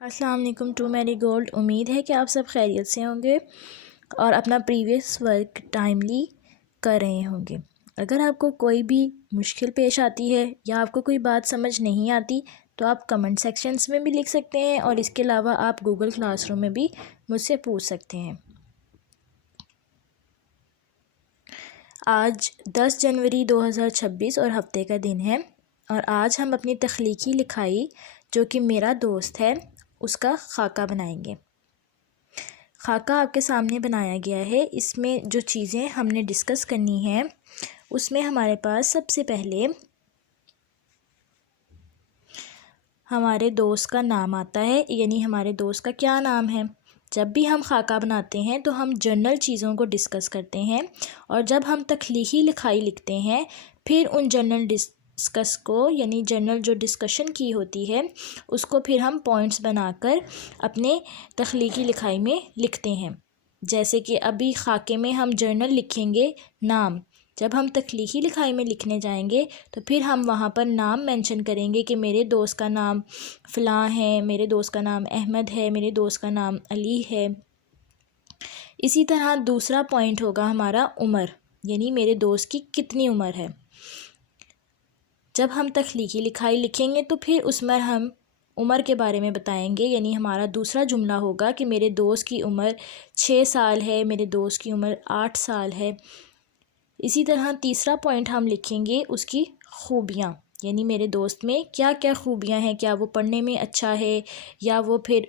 السلام علیکم to marry gold. امید ہے کہ آپ سب خیریت سے ہوں گے اور اپنا پریویس ورک ٹائملی کر رہے ہوں گے. اگر آپ کو کوئی بھی مشکل پیش آتی ہے یا آپ کو کوئی بات سمجھ نہیں آتی تو آپ کمنٹ سیکشنز میں بھی لکھ سکتے ہیں، اور اس کے علاوہ آپ گوگل کلاس روم میں بھی مجھ سے پوچھ سکتے ہیں. آج 10 جنوری 2026 اور ہفتے کا دن ہے، اور آج ہم اپنی تخلیقی لکھائی جو کہ میرا دوست ہے اس کا خاکہ بنائیں گے. خاکہ آپ کے سامنے بنایا گیا ہے. اس میں جو چیزیں ہم نے ڈسکس کرنی ہیں اس میں ہمارے پاس سب سے پہلے ہمارے دوست کا نام آتا ہے، یعنی ہمارے دوست کا کیا نام ہے. جب بھی ہم خاکہ بناتے ہیں تو ہم جنرل چیزوں کو ڈسکس کرتے ہیں، اور جب ہم تخلیقی لکھائی لکھتے ہیں پھر ان جنرل ڈسکس کو، یعنی جنرل جو ڈسکشن کی ہوتی ہے اس کو پھر ہم پوائنٹس بنا کر اپنے تخلیقی لکھائی میں لکھتے ہیں. جیسے کہ ابھی خاکے میں ہم جنرل لکھیں گے نام، جب ہم تخلیقی لکھائی میں لکھنے جائیں گے تو پھر ہم وہاں پر نام مینشن کریں گے کہ میرے دوست کا نام فلاں ہے، میرے دوست کا نام احمد ہے، میرے دوست کا نام علی ہے. اسی طرح دوسرا پوائنٹ ہوگا ہمارا عمر، یعنی میرے دوست کی کتنی عمر ہے. جب ہم تخلیقی لکھائی لکھیں گے تو پھر اس میں ہم عمر کے بارے میں بتائیں گے، یعنی ہمارا دوسرا جملہ ہوگا کہ میرے دوست کی عمر 6 سال ہے، میرے دوست کی عمر 8 سال ہے. اسی طرح تیسرا پوائنٹ ہم لکھیں گے اس کی خوبیاں، یعنی میرے دوست میں کیا کیا خوبیاں ہیں، کیا وہ پڑھنے میں اچھا ہے، یا وہ پھر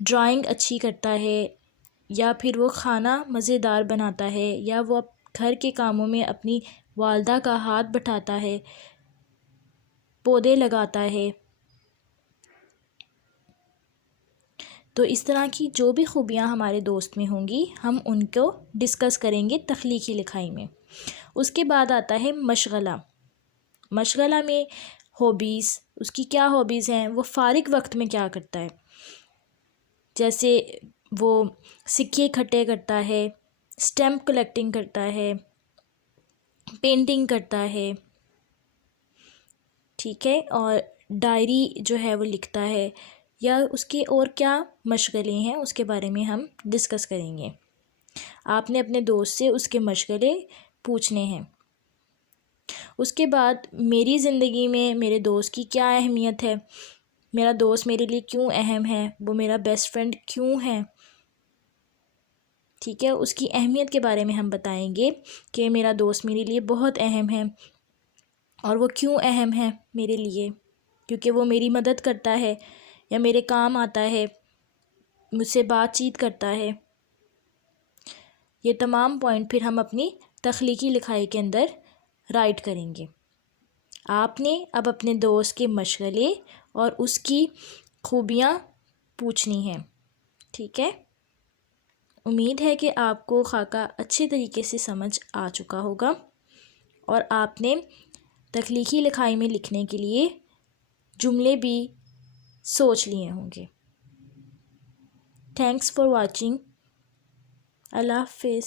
ڈرائنگ اچھی کرتا ہے، یا پھر وہ کھانا مزیدار بناتا ہے، یا وہ گھر کے کاموں میں اپنی والدہ کا ہاتھ بٹھاتا ہے، پودے لگاتا ہے. تو اس طرح کی جو بھی خوبیاں ہمارے دوست میں ہوں گی ہم ان کو ڈسکس کریں گے تخلیقی لکھائی میں. اس کے بعد آتا ہے مشغلہ. مشغلہ میں ہابیز، اس کی کیا ہابیز ہیں، وہ فارغ وقت میں کیا کرتا ہے. جیسے وہ سکے اکٹھے کرتا ہے، اسٹیمپ کلیکٹنگ کرتا ہے، پینٹنگ کرتا ہے، ٹھیک ہے، اور ڈائری جو ہے وہ لکھتا ہے، یا اس کے اور کیا مشغلے ہیں اس کے بارے میں ہم ڈسکس کریں گے. آپ نے اپنے دوست سے اس کے مشغلے پوچھنے ہیں. اس کے بعد میری زندگی میں میرے دوست کی کیا اہمیت ہے، میرا دوست میرے لیے کیوں اہم ہے، وہ میرا بیسٹ فرینڈ کیوں ہے. ٹھیک ہے، اس کی اہمیت کے بارے میں ہم بتائیں گے کہ میرا دوست میرے لیے بہت اہم ہے، اور وہ کیوں اہم ہے میرے لیے، کیونکہ وہ میری مدد کرتا ہے یا میرے کام آتا ہے، مجھ سے بات چیت کرتا ہے. یہ تمام پوائنٹ پھر ہم اپنی تخلیقی لکھائی کے اندر رائٹ کریں گے. آپ نے اب اپنے دوست کے مشغلے اور اس کی خوبیاں پوچھنی ہیں. ٹھیک ہے، امید ہے کہ آپ کو خاکہ اچھے طریقے سے سمجھ آ چکا ہوگا، اور آپ نے تخلیقی لکھائی میں لکھنے کے لیے جملے بھی سوچ لیے ہوں گے. Thanks for watching. اللہ حافظ.